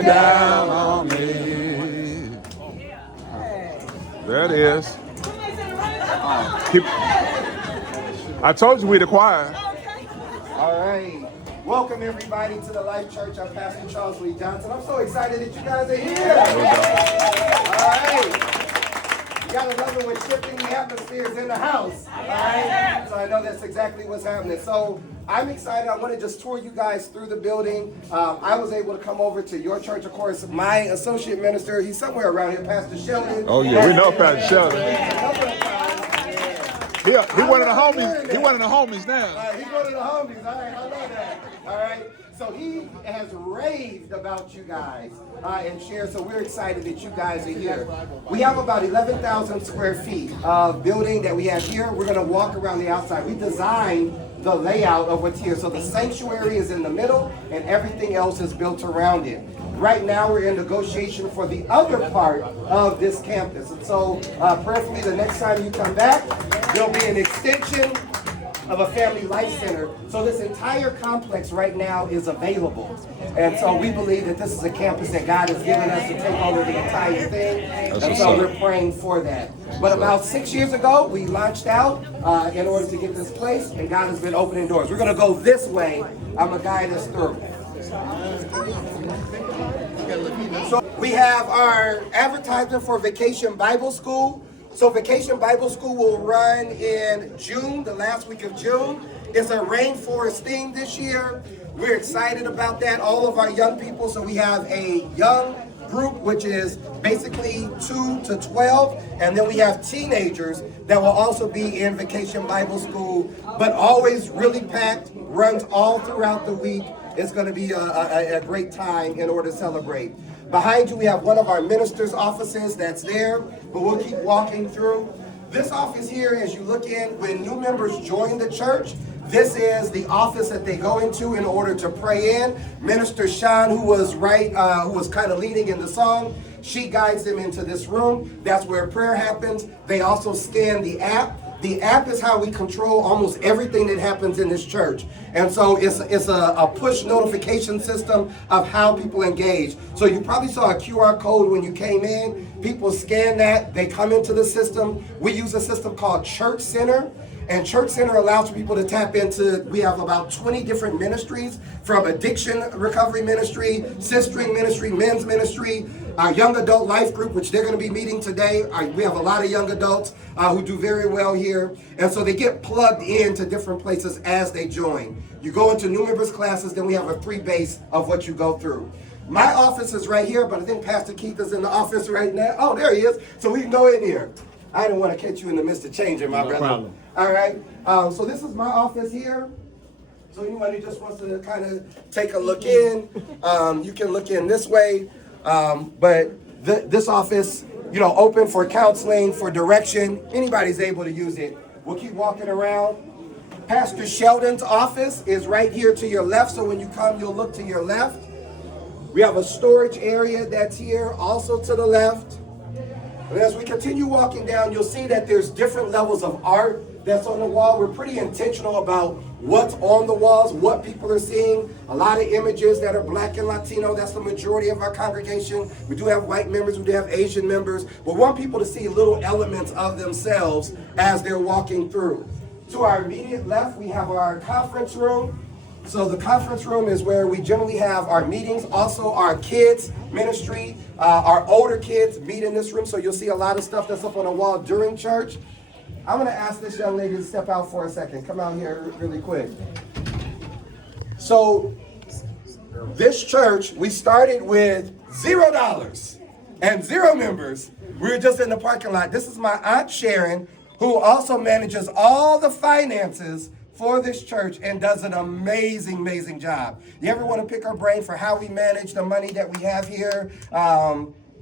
rain down on me. There it is. Keep, I told you we the choir. All right. Welcome, everybody, to the Life Church. I'm Pastor Charles Lee Johnson. I'm so excited that you guys are here. All right. You gotta love it when shifting the atmosphere is in the house. All right. So I know that's exactly what's happening. So I'm excited. I want to just tour you guys through the building. I was able to come over to your church, of course. My associate minister, he's somewhere around here, Pastor Sheldon. Oh yeah, we know Pastor Sheldon. He one of the homies. He one of the homies now. He's one of the homies. All right, I love that. All right. So he has raved about you guys and shared. So we're excited that you guys are here. We have about 11,000 square feet of building that we have here. We're going to walk around the outside. We designed the layout of what's here. So the sanctuary is in the middle and everything else is built around it. Right now we're in negotiation for the other part of this campus. And so prayerfully the next time you come back, there'll be an extension of a family life center. So this entire complex right now is available. And so we believe that this is a campus that God has given us to take over the entire thing. And so we're praying for that. But about 6 years ago, we launched out in order to get this place, and God has been opening doors. We're going to go this way. I'm going to guide us through. So we have our advertisement for Vacation Bible School. So Vacation Bible School will run in June, the last week of June. It's a rainforest theme this year. We're excited about that. All of our young people, so we have a young group, which is basically 2 to 12, and then we have teenagers that will also be in Vacation Bible School, but always really packed, runs all throughout the week. It's going to be a great time in order to celebrate. Behind you, we have one of our ministers' offices that's there, but we'll keep walking through. This office here, as you look in, when new members join the church, this is the office that they go into in order to pray in. Minister Sean, who was kind of leading in the song, she guides them into this room. That's where prayer happens. They also scan the app. The app is how we control almost everything that happens in this church. And so it's a push notification system of how people engage. So you probably saw a QR code when you came in. People scan that, they come into the system. We use a system called Church Center. And Church Center allows people to tap into, we have about 20 different ministries, from addiction recovery ministry, sistering ministry, men's ministry, our young adult life group, which they're going to be meeting today. We have a lot of young adults who do very well here. And so they get plugged into different places as they join. You go into new members classes, then we have a free base of what you go through. My office is right here, but I think Pastor Keith is in the office right now. Oh, there he is. So we can go in here. I didn't want to catch you in the midst of changing, my brother. Problem. All right. So this is my office here. So anyone who just wants to kind of take a look in, you can look in this way. But this office, open for counseling, for direction. Anybody's able to use it. We'll keep walking around. Pastor Sheldon's office is right here to your left. So when you come, you'll look to your left. We have a storage area that's here, also to the left. And as we continue walking down, you'll see that there's different levels of art that's on the wall. We're pretty intentional about what's on the walls, what people are seeing. A lot of images that are Black and Latino. That's the majority of our congregation. We do have white members, we do have Asian members, but we want people to see little elements of themselves as they're walking through. To our immediate left, we have our conference room. So the conference room is where we generally have our meetings. Also our kids ministry, our older kids meet in this room. So you'll see a lot of stuff that's up on the wall during church. I'm going to ask this young lady to step out for a second. Come out here really quick. So this church, we started with $0 and 0 members. We were just in the parking lot. This is my Aunt Sharon, who also manages all the finances for this church and does an amazing, amazing job. You ever want to pick her brain for how we manage the money that we have here?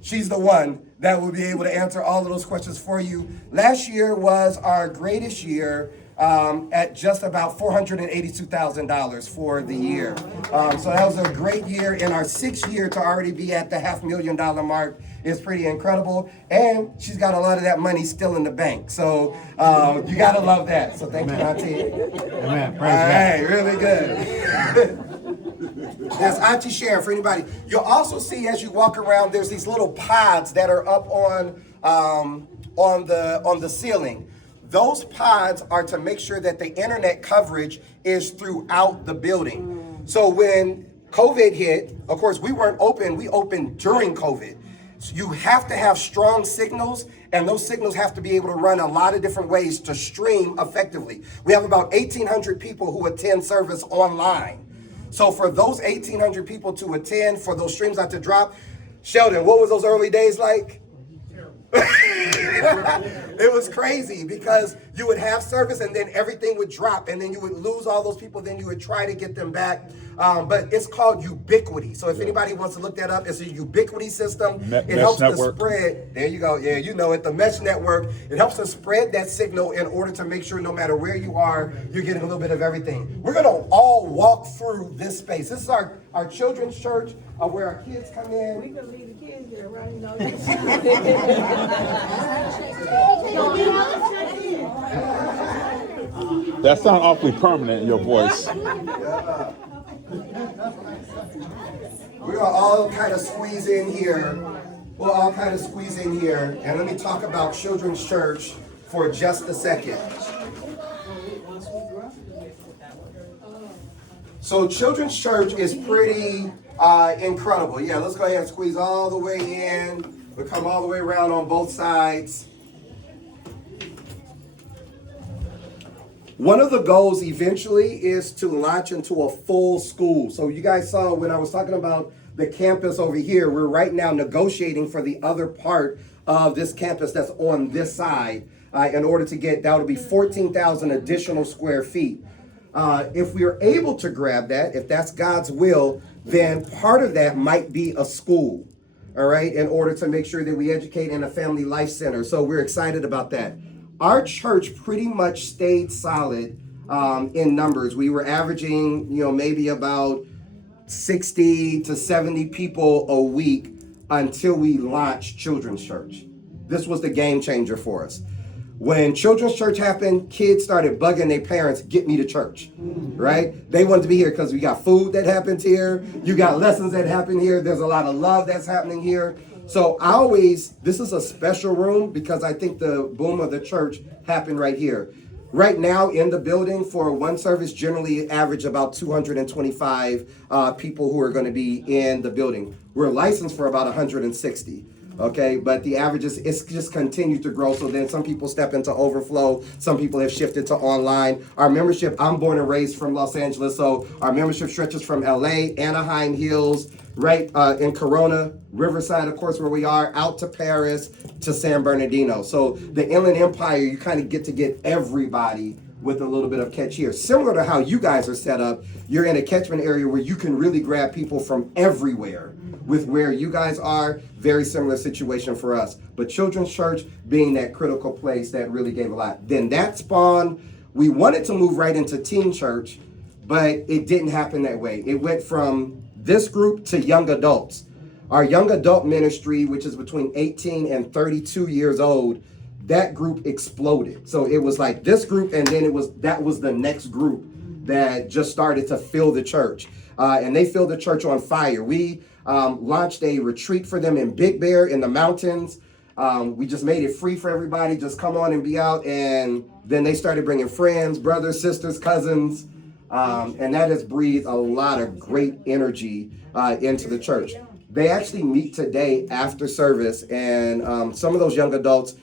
She's the one that will be able to answer all of those questions for you. Last year was our greatest year at just about $482,000 for the year. So that was a great year. In our 6th year to already be at the $500,000 mark is pretty incredible. And she's got a lot of that money still in the bank. So you got to love that. So thank you, Auntie. Amen. Praise God. All right, really good. That's Auntie Sharon for anybody. You'll also see as you walk around, there's these little pods that are up on the ceiling. Those pods are to make sure that the internet coverage is throughout the building. So when COVID hit, of course, we weren't open. We opened during COVID. So you have to have strong signals, and those signals have to be able to run a lot of different ways to stream effectively. We have about 1,800 people who attend service online. So for those 1,800 people to attend, for those streams not to drop, Sheldon, what was those early days like? It was crazy because you would have service and then everything would drop and then you would lose all those people. Then you would try to get them back. But it's called ubiquity. So if anybody wants to look that up, it's a ubiquity system. It helps to spread. There you go. Yeah, you know it. The mesh network. It helps to spread that signal in order to make sure no matter where you are, you're getting a little bit of everything. We're going to all walk through this space. This is our children's church where our kids come in. We can leave the kids here, right? You know, That sounds awfully permanent in your voice. We're all kind of squeeze in here. We'll all kind of squeeze in here. And let me talk about Children's Church for just a second. So Children's Church is pretty incredible. Yeah, let's go ahead and squeeze all the way in. We'll come all the way around on both sides. One of the goals eventually is to launch into a full school. So you guys saw when I was talking about the campus over here, we're right now negotiating for the other part of this campus that's on this side in order to get, that'll be 14,000 additional square feet. If we're able to grab that, if that's God's will, then part of that might be a school, all right, in order to make sure that we educate in a family life center. So we're excited about that. Our church pretty much stayed solid in numbers. We were averaging, maybe about 60 to 70 people a week until we launched Children's Church. This was the game changer for us. When Children's Church happened, kids started bugging their parents, get me to church, right? They wanted to be here because we got food that happens here. You got lessons that happen here. There's a lot of love that's happening here. So this is a special room because I think the boom of the church happened right here. Right now in the building for one service, generally average about 225 people who are going to be in the building. We're licensed for about 160. Okay, but the averages, it's just continued to grow. So then some people step into overflow. Some people have shifted to online. Our membership, I'm born and raised from Los Angeles. So our membership stretches from LA, Anaheim Hills, right in Corona, Riverside, of course, where we are, out to Paris, to San Bernardino. So the Inland Empire, you kind of get everybody with a little bit of catch here. Similar to how you guys are set up, you're in a catchment area where you can really grab people from everywhere. With where you guys are, very similar situation for us. But Children's Church being that critical place that really gave a lot. Then that spawned, we wanted to move right into Teen Church, but it didn't happen that way. It went from this group to young adults. Our young adult ministry, which is between 18 and 32 years old, that group exploded. So it was like this group, and then that was the next group that just started to fill the church. And they filled the church on fire. We launched a retreat for them in Big Bear in the mountains. We just made it free for everybody. Just come on and be out. And then they started bringing friends, brothers, sisters, cousins. And that has breathed a lot of great energy into the church. They actually meet today after service. And some of those young adults,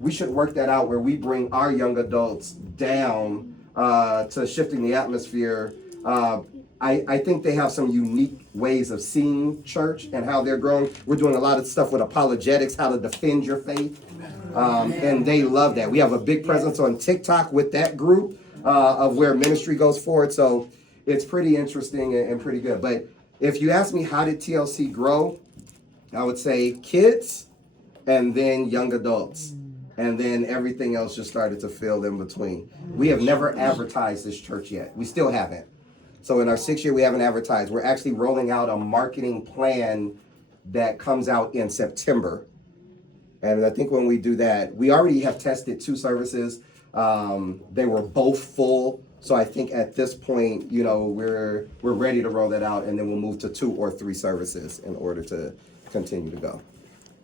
we should work that out where we bring our young adults down to shifting the atmosphere. I think they have some unique ways of seeing church and how they're growing. We're doing a lot of stuff with apologetics, how to defend your faith. And they love that. We have a big presence on TikTok with that group of where ministry goes forward. So it's pretty interesting and pretty good. But if you ask me, how did TLC grow? I would say kids and then young adults. And then everything else just started to fill in between. We have never advertised this church yet. We still haven't. So in our 6th year, we haven't advertised. We're actually rolling out a marketing plan that comes out in September. And I think when we do that, we already have tested 2 services. They were both full So I think at this point, you know, we're ready to roll that out, and then we'll move to 2 or 3 services in order to continue to go.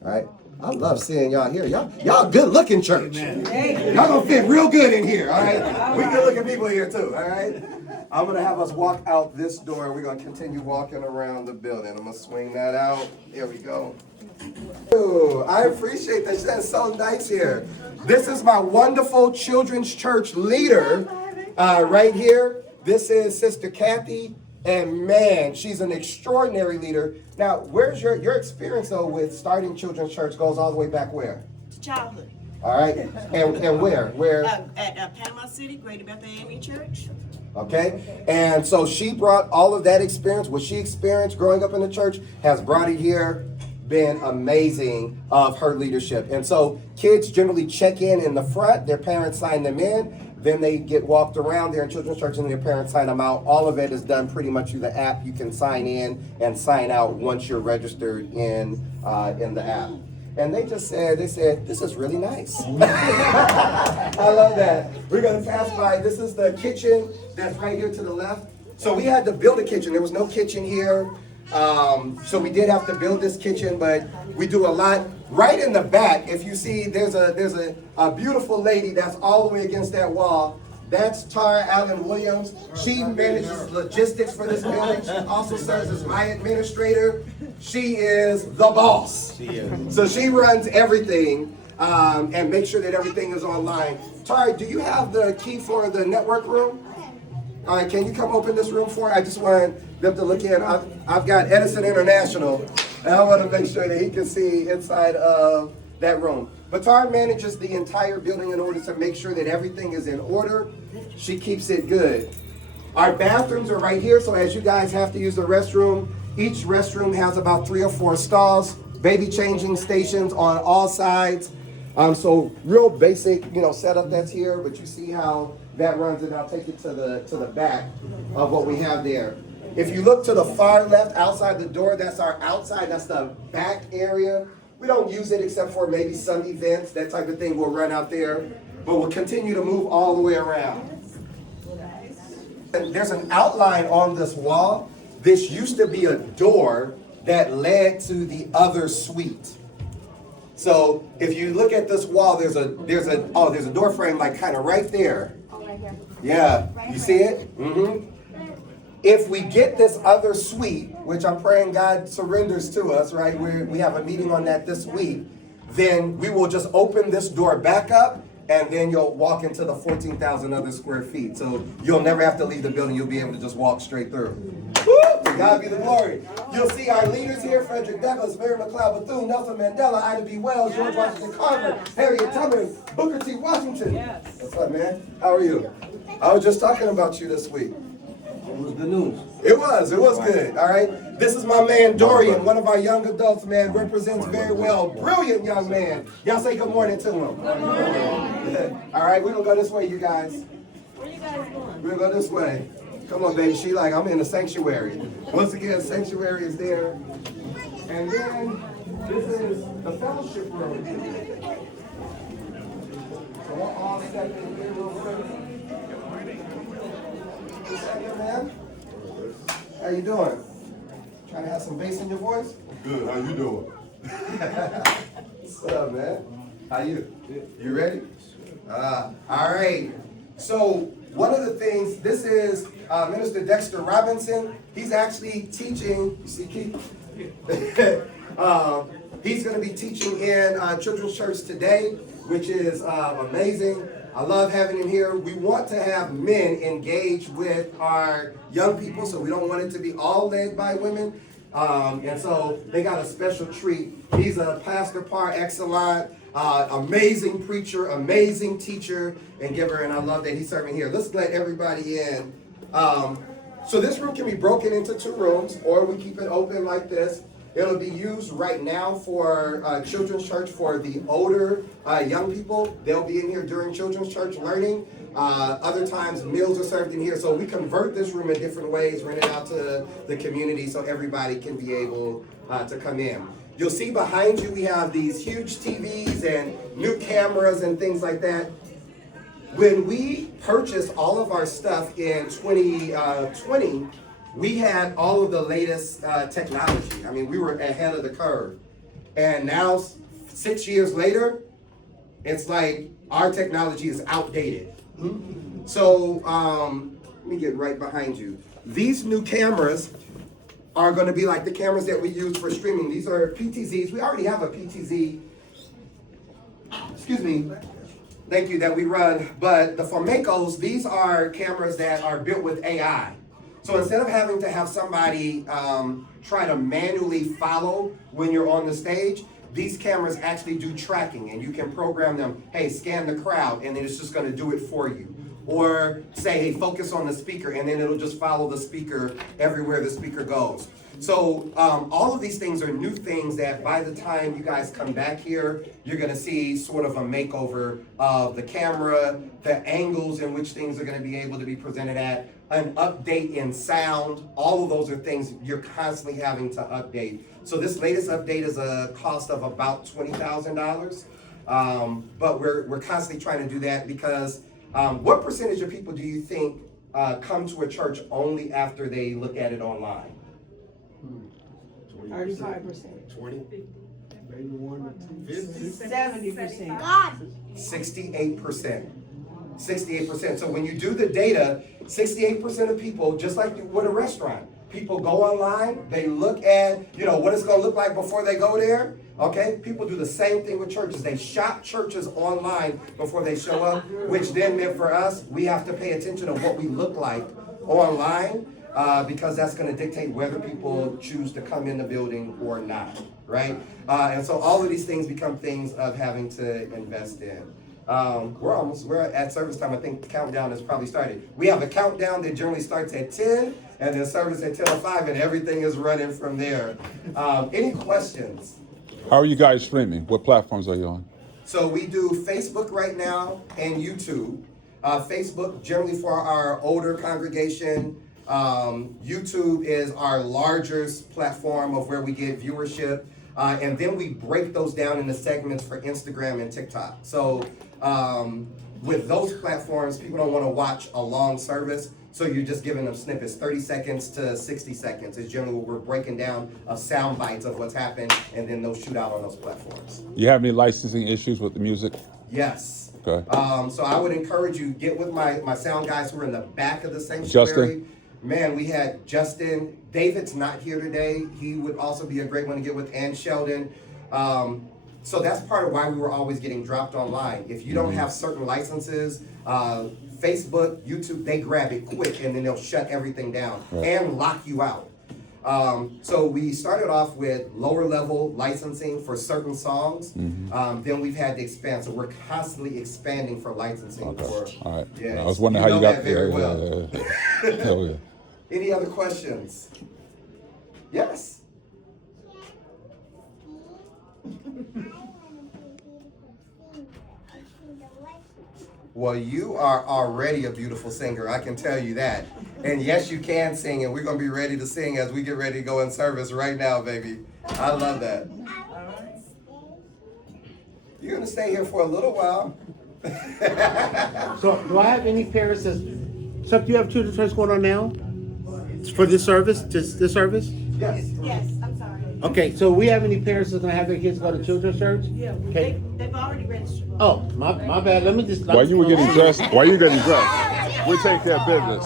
All right. I love seeing y'all here. Y'all good looking church. Y'all gonna fit real good in here. All right. We good looking people here too. All right. I'm gonna have us walk out this door. We're gonna continue walking around the building. I'm gonna swing that out. There we go. Ooh, I appreciate that. That's so nice here. This is my wonderful children's church leader right here. This is Sister Kathy. And man, she's an extraordinary leader. Now, where's your experience though with starting children's church goes all the way back where? To childhood. All right. And where? Where? At Panama City, Greater Bethel AME Church. Okay. And so she brought all of that experience, what she experienced growing up in the church, has brought it here, been amazing of her leadership. And so kids generally check in the front, their parents sign them in. Then they get walked around there in children's church and their parents sign them out. All of it is done pretty much through the app. You can sign in and sign out once you're registered in the app. And they said, this is really nice. I love that. We're gonna pass by, this is the kitchen that's right here to the left. So we had to build a kitchen. There was no kitchen here. So we did have to build this kitchen, but we do a lot. Right in the back, if you see, there's a beautiful lady that's all the way against that wall. That's Tara Allen Williams. She manages logistics for this building. She also serves as my administrator. She is the boss. So she runs everything and makes sure that everything is online. Tara, do you have the key for the network room? All right, can you come open this room for me? I just want them to look in. I've got Edison International, and I want to make sure that he can see inside of that room. But Tara manages the entire building in order to make sure that everything is in order. She keeps it good. Our bathrooms are right here, so as you guys have to use the restroom, each restroom has about 3 or 4 stalls, baby changing stations on all sides. So real basic, setup that's here, but you see how that runs, and I'll take you to the back of what we have there. If you look to the far left outside the door, that's our outside, that's the back area. We don't use it except for maybe some events, that type of thing. We'll run out there, but we'll continue to move all the way around. And there's an outline on this wall. This used to be a door that led to the other suite. So if you look at this wall, there's a door frame like kind of right there. Yeah, you see it? Mm-hmm. If we get this other suite, which I'm praying God surrenders to us, right? We have a meeting on that this week. Then we will just open this door back up, and then you'll walk into the 14,000 other square feet. So you'll never have to leave the building. You'll be able to just walk straight through. Woo! To God be the glory. You'll see our leaders here: Frederick Douglass, Mary McLeod Bethune, Nelson Mandela, Ida B. Wells, George Washington Carver, Harriet Tubman, Booker T. Washington. Yes. What's up, man? How are you? I was just talking about you this week. It was the news. It was good, all right? This is my man Dorian, one of our young adults, man, represents very well. Brilliant young man. Y'all say good morning to him. Good morning. All right, we're gonna go this way, you guys. Where you guys going? We're gonna go this way. Come on, baby. She like, I'm in the sanctuary. Once again, sanctuary is there. And then this is the fellowship room. So we'll all step in here real quick. Man. How you doing? Trying to have some bass in your voice? Good. How you doing? What's up, man? How you? You ready? All right. So one of the things, this is Minister Dexter Robinson. He's actually teaching. You see Keith? He's going to be teaching in Children's Church today, which is amazing. I love having him here. We want to have men engage with our young people, so we don't want it to be all led by women. And so they got a special treat. He's a pastor par excellence, amazing preacher, amazing teacher and giver, and I love that he's serving here. Let's let everybody in. So this room can be broken into 2 rooms, or we keep it open like this. It'll be used right now for Children's Church for the older young people. They'll be in here during Children's Church learning. Other times meals are served in here. So we convert this room in different ways, rent it out to the community so everybody can be able to come in. You'll see behind you we have these huge TVs and new cameras and things like that. When we purchased all of our stuff in 2020, we had all of the latest technology. I mean, we were ahead of the curve. And now, 6 years later, it's like our technology is outdated. So, let me get right behind you. These new cameras are going to be like the cameras that we use for streaming. These are PTZs. We already have a PTZ, excuse me, thank you, that we run. But the Formacos, these are cameras that are built with AI. So instead of having to have somebody try to manually follow when you're on the stage, these cameras actually do tracking, and you can program them, hey, scan the crowd, and then it's just going to do it for you. Or say, hey, focus on the speaker, and then it'll just follow the speaker everywhere the speaker goes. So all of these things are new things that by the time you guys come back here, you're going to see sort of a makeover of the camera, the angles in which things are going to be able to be presented at, an update in sound. All of those are things you're constantly having to update. So this latest update is a cost of about $20,000. But we're constantly trying to do that because what percentage of people do you think come to a church only after they look at it online? 35%. 20? 70%. 68%. 68%. So when you do the data, 68% of people, just like with a restaurant, people go online, they look at, what it's going to look like before they go there. Okay, people do the same thing with churches. They shop churches online before they show up, which then meant for us, we have to pay attention to what we look like online because that's going to dictate whether people choose to come in the building or not, right? And so all of these things become things of having to invest in. We're at service time. I think the countdown has probably started. We have a countdown that generally starts at 10 and then service at 10:05 and everything is running from there. Any questions? How are you guys streaming? What platforms are you on? So we do Facebook right now and YouTube. Facebook generally for our older congregation. YouTube is our largest platform of where we get viewership. And then we break those down into segments for Instagram and TikTok. So with those platforms, people don't want to watch a long service. So you're just giving them snippets, 30 seconds to 60 seconds is generally what we're breaking down of sound bites of what's happened, and then they'll shoot out on those platforms. You have any licensing issues with the music? Yes. Okay. So I would encourage you, get with my sound guys who are in the back of the sanctuary. Justin? Man, we had Justin. David's not here today. He would also be a great one to get with, and Sheldon. So that's part of why we were always getting dropped online. If you don't have certain licenses, Facebook, YouTube, they grab it quick and then they'll shut everything down and lock you out. So we started off with lower level licensing for certain songs. Then we've had to expand. So we're constantly expanding for licensing. For, all right. yes, I was wondering how you got very there. well. Hell yeah. Any other questions? Yes. Well, you are already a beautiful singer, I can tell you that. And yes, you can sing, and we're going to be ready to sing as we get ready to go in service right now, baby. I love that. You're going to stay here for a little while. So, do I have any parents that... So, do you have children's service going on now? For this service? This service? Yes. Yes, I'm sorry. Okay, so we have any parents that's going to have their kids go to children's church? Yeah, Okay. They've already registered. Oh, my bad. Let me just... While you were getting dressed, we'll take care of business.